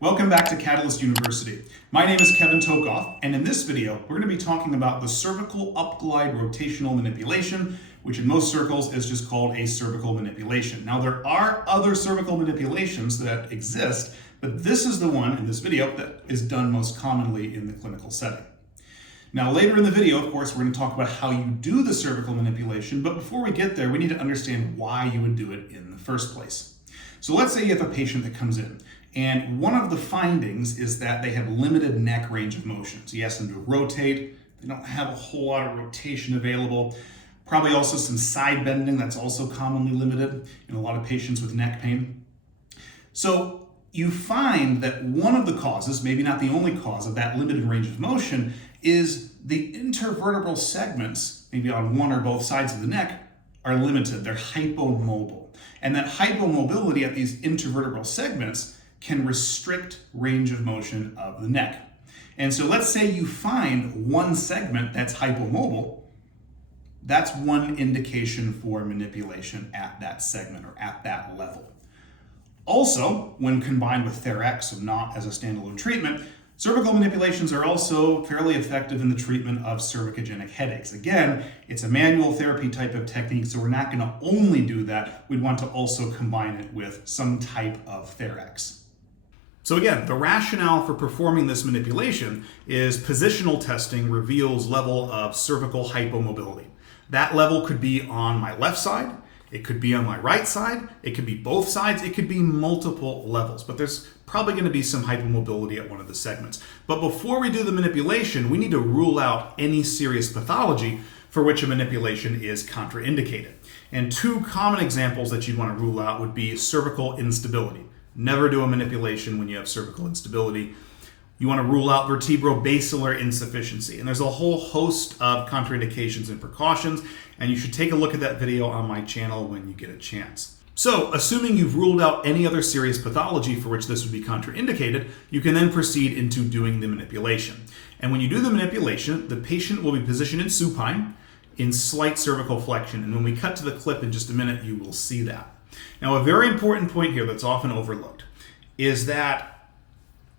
Welcome back to Catalyst University. My name is Kevin Tokoph, and in this video, we're going to be talking about the cervical upglide rotational manipulation, which in most circles is just called a cervical manipulation. Now, there are other cervical manipulations that exist, but this is the one in this video that is done most commonly in the clinical setting. Now, later in the video, of course, we're going to talk about how you do the cervical manipulation, but before we get there, we need to understand why you would do it in the first place. So let's say you have a patient that comes in, and one of the findings is that they have limited neck range of motion. So you ask them to rotate, they don't have a whole lot of rotation available. Probably also some side bending that's also commonly limited in a lot of patients with neck pain. So you find that one of the causes, maybe not the only cause of that limited range of motion, is the intervertebral segments, maybe on one or both sides of the neck, are limited. They're hypomobile. And that hypomobility at these intervertebral segments can restrict range of motion of the neck. And so let's say you find one segment that's hypomobile. That's one indication for manipulation at that segment or at that level. Also, when combined with TheraX, so not as a standalone treatment, cervical manipulations are also fairly effective in the treatment of cervicogenic headaches. Again, it's a manual therapy type of technique, so we're not going to only do that. We'd want to also combine it with some type of TheraX. So again, the rationale for performing this manipulation is positional testing reveals level of cervical hypomobility. That level could be on my left side, it could be on my right side, it could be both sides, it could be multiple levels, but there's probably going to be some hypomobility at one of the segments. But before we do the manipulation, we need to rule out any serious pathology for which a manipulation is contraindicated. And two common examples that you'd want to rule out would be cervical instability. Never do a manipulation when you have cervical instability. You want to rule out vertebrobasilar insufficiency. And there's a whole host of contraindications and precautions, and you should take a look at that video on my channel when you get a chance. So, assuming you've ruled out any other serious pathology for which this would be contraindicated, you can then proceed into doing the manipulation. And when you do the manipulation, the patient will be positioned in supine, in slight cervical flexion. And when we cut to the clip in just a minute, you will see that. Now, a very important point here that's often overlooked is that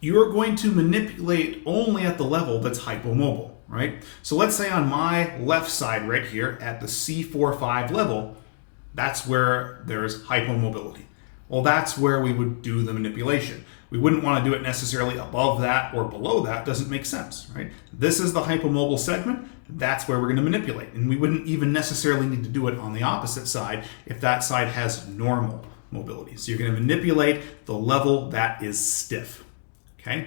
you're going to manipulate only at the level that's hypomobile, right? So let's say on my left side right here at the C4-5 level, that's where there's hypomobility. Well, that's where we would do the manipulation. We wouldn't want to do it necessarily above that or below that. Doesn't make sense, right? This is the hypomobile segment. That's where we're going to manipulate. And we wouldn't even necessarily need to do it on the opposite side if that side has normal mobility. So you're going to manipulate the level that is stiff, okay?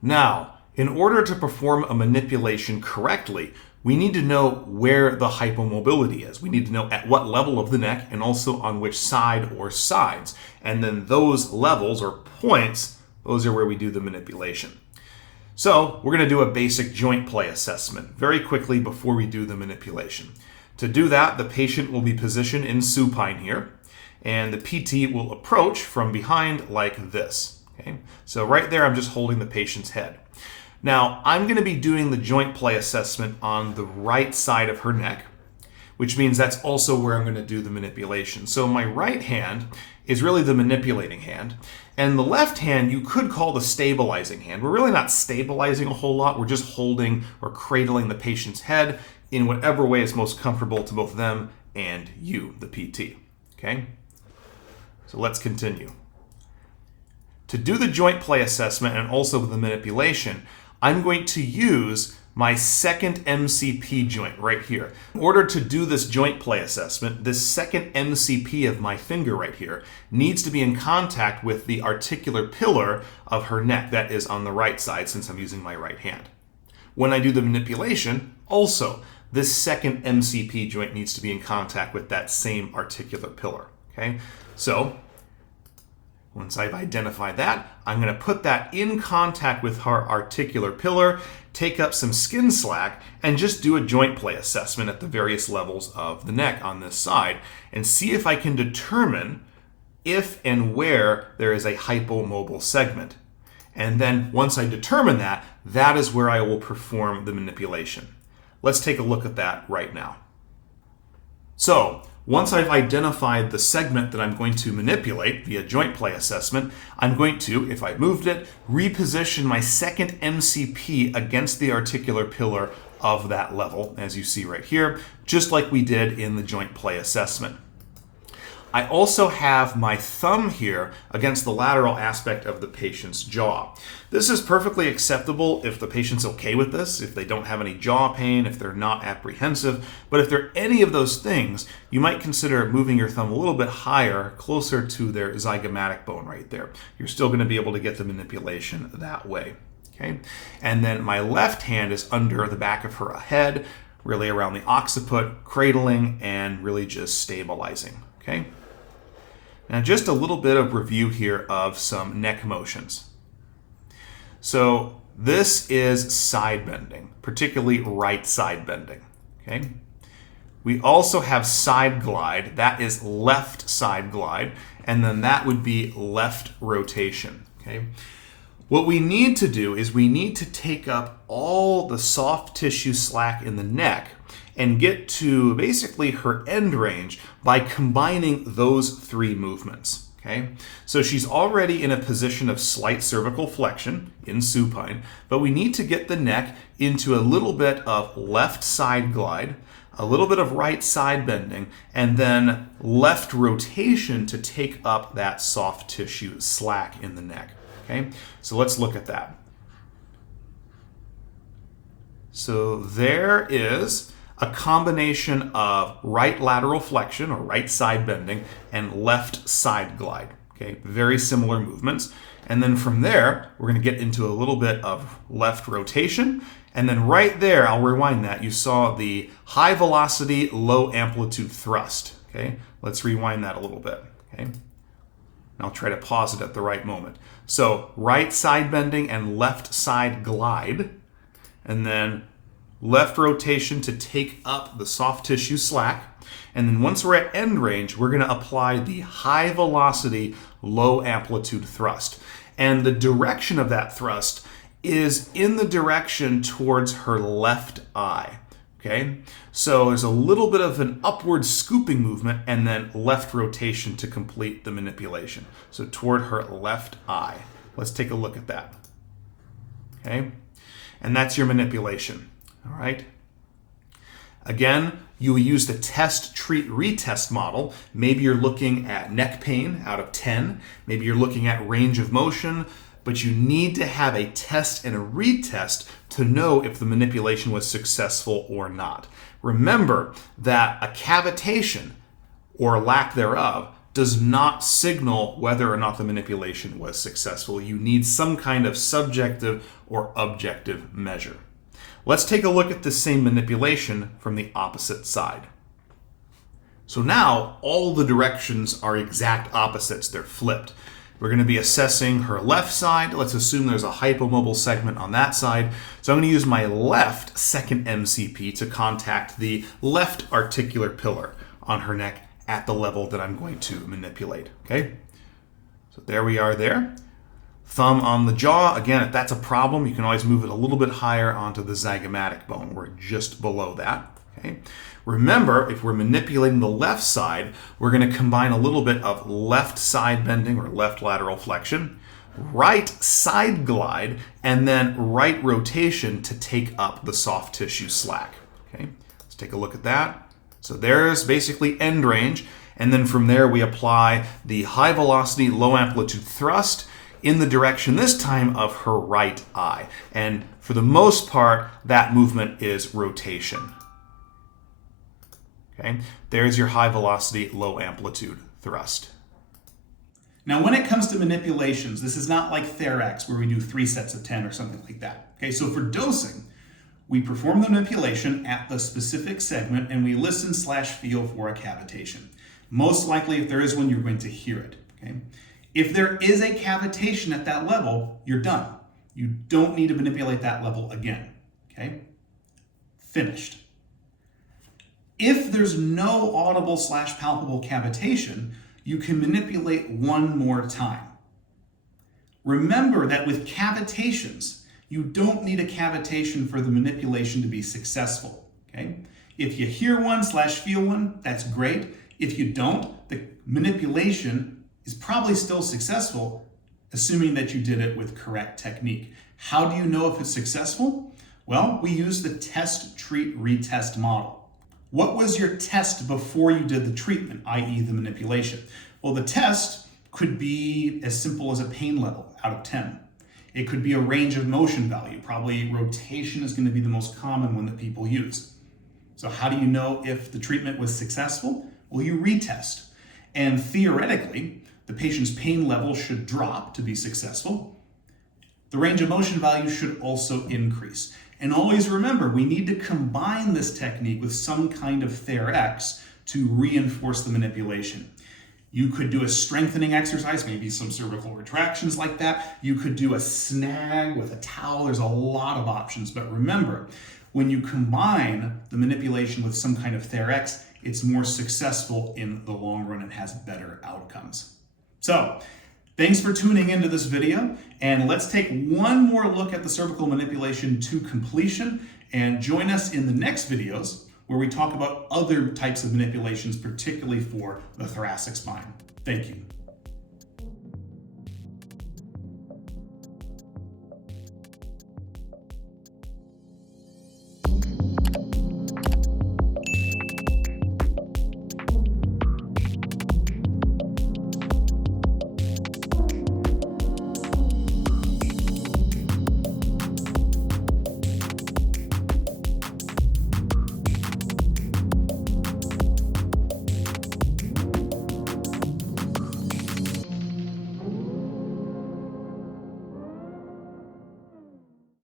Now, in order to perform a manipulation correctly, we need to know where the hypomobility is. We need to know at what level of the neck and also on which side or sides. And then those levels or points, those are where we do the manipulation. So we're going to do a basic joint play assessment very quickly before we do the manipulation. To do that, the patient will be positioned in supine here, and the PT will approach from behind like this. Okay? So right there, I'm just holding the patient's head. Now, I'm going to be doing the joint play assessment on the right side of her neck, which means that's also where I'm going to do the manipulation. So my right hand is really the manipulating hand, and the left hand you could call the stabilizing hand. We're really not stabilizing a whole lot. We're just holding or cradling the patient's head in whatever way is most comfortable to both them and you, the PT. Okay? So let's continue. To do the joint play assessment and also the manipulation, I'm going to use my second MCP joint right here. In order to do this joint play assessment, this second MCP of my finger right here needs to be in contact with the articular pillar of her neck that is on the right side since I'm using my right hand. When I do the manipulation, also, this second MCP joint needs to be in contact with that same articular pillar, okay? So, once I've identified that, I'm going to put that in contact with her articular pillar, take up some skin slack, and just do a joint play assessment at the various levels of the neck on this side, and see if I can determine if and where there is a hypomobile segment. And then once I determine that, that is where I will perform the manipulation. Let's take a look at that right now. So, Once I've identified the segment that I'm going to manipulate via joint play assessment, I'm going to, if I moved it, reposition my second MCP against the articular pillar of that level, as you see right here, just like we did in the joint play assessment. I also have my thumb here against the lateral aspect of the patient's jaw. This is perfectly acceptable if the patient's okay with this, if they don't have any jaw pain, if they're not apprehensive. But if they're any of those things, you might consider moving your thumb a little bit higher, closer to their zygomatic bone right there. You're still going to be able to get the manipulation that way. Okay? And then my left hand is under the back of her head, really around the occiput, cradling, and really just stabilizing. Okay? Now just a little bit of review here of some neck motions. So this is side bending, particularly right side bending. Okay? We also have side glide, that is left side glide, and then that would be left rotation. Okay? What we need to do is we need to take up all the soft tissue slack in the neck and get to basically her end range by combining those three movements. Okay? So she's already in a position of slight cervical flexion in supine, but we need to get the neck into a little bit of left side glide, a little bit of right side bending, and then left rotation to take up that soft tissue slack in the neck. Okay? So let's look at that. So there is a combination of right lateral flexion or right side bending and left side glide. Okay, very similar movements. And then from there, we're going to get into a little bit of left rotation. And then right there, I'll rewind that. You saw the high velocity, low amplitude thrust. Okay, let's rewind that a little bit. Okay, and I'll try to pause it at the right moment. So right side bending and left side glide, and then left rotation to take up the soft tissue slack. And then once we're at end range, we're going to apply the high velocity, low amplitude thrust. And the direction of that thrust is in the direction towards her left eye. Okay? So there's a little bit of an upward scooping movement and then left rotation to complete the manipulation. So toward her left eye. Let's take a look at that. Okay? And that's your manipulation. All right. Again, you will use the test, treat, retest model. Maybe you're looking at neck pain out of 10. Maybe you're looking at range of motion, but you need to have a test and a retest to know if the manipulation was successful or not. Remember that a cavitation or lack thereof does not signal whether or not the manipulation was successful. You need some kind of subjective or objective measure. Let's take a look at the same manipulation from the opposite side. So now all the directions are exact opposites, they're flipped. We're going to be assessing her left side. Let's assume there's a hypomobile segment on that side. So I'm going to use my left second MCP to contact the left articular pillar on her neck at the level that I'm going to manipulate. Okay? So there we are there. Thumb on the jaw. Again, if that's a problem, you can always move it a little bit higher onto the zygomatic bone. We're just below that. Okay? Remember, if we're manipulating the left side, we're going to combine a little bit of left side bending or left lateral flexion, right side glide, and then right rotation to take up the soft tissue slack. Okay? Let's take a look at that. So there's basically end range, and then from there we apply the high velocity, low amplitude thrust in the direction this time of her right eye. And for the most part, that movement is rotation. Okay, there's your high velocity, low amplitude thrust. Now, when it comes to manipulations, this is not like Therax where we do 3 sets of 10 or something like that. Okay, so for dosing, we perform the manipulation at the specific segment and we listen/feel for a cavitation. Most likely, if there is one, you're going to hear it. Okay? If there is a cavitation at that level, you're done. You don't need to manipulate that level again. Okay? Finished. If there's no audible/palpable cavitation, you can manipulate one more time. Remember that with cavitations, you don't need a cavitation for the manipulation to be successful. Okay? If you hear one/feel one, that's great. If you don't, the manipulation is probably still successful, assuming that you did it with correct technique. How do you know if it's successful? Well, we use the test, treat, retest model. What was your test before you did the treatment, i.e. the manipulation? Well, the test could be as simple as a pain level out of 10. It could be a range of motion value. Probably rotation is going to be the most common one that people use. So how do you know if the treatment was successful? Well, you retest. And theoretically, the patient's pain level should drop to be successful. The range of motion value should also increase. And always remember, we need to combine this technique with some kind of TheraX to reinforce the manipulation. You could do a strengthening exercise, maybe some cervical retractions like that. You could do a snag with a towel. There's a lot of options. But remember, when you combine the manipulation with some kind of TheraX, it's more successful in the long run and has better outcomes. So, thanks for tuning into this video, and let's take one more look at the cervical manipulation to completion, and join us in the next videos where we talk about other types of manipulations, particularly for the thoracic spine. Thank you.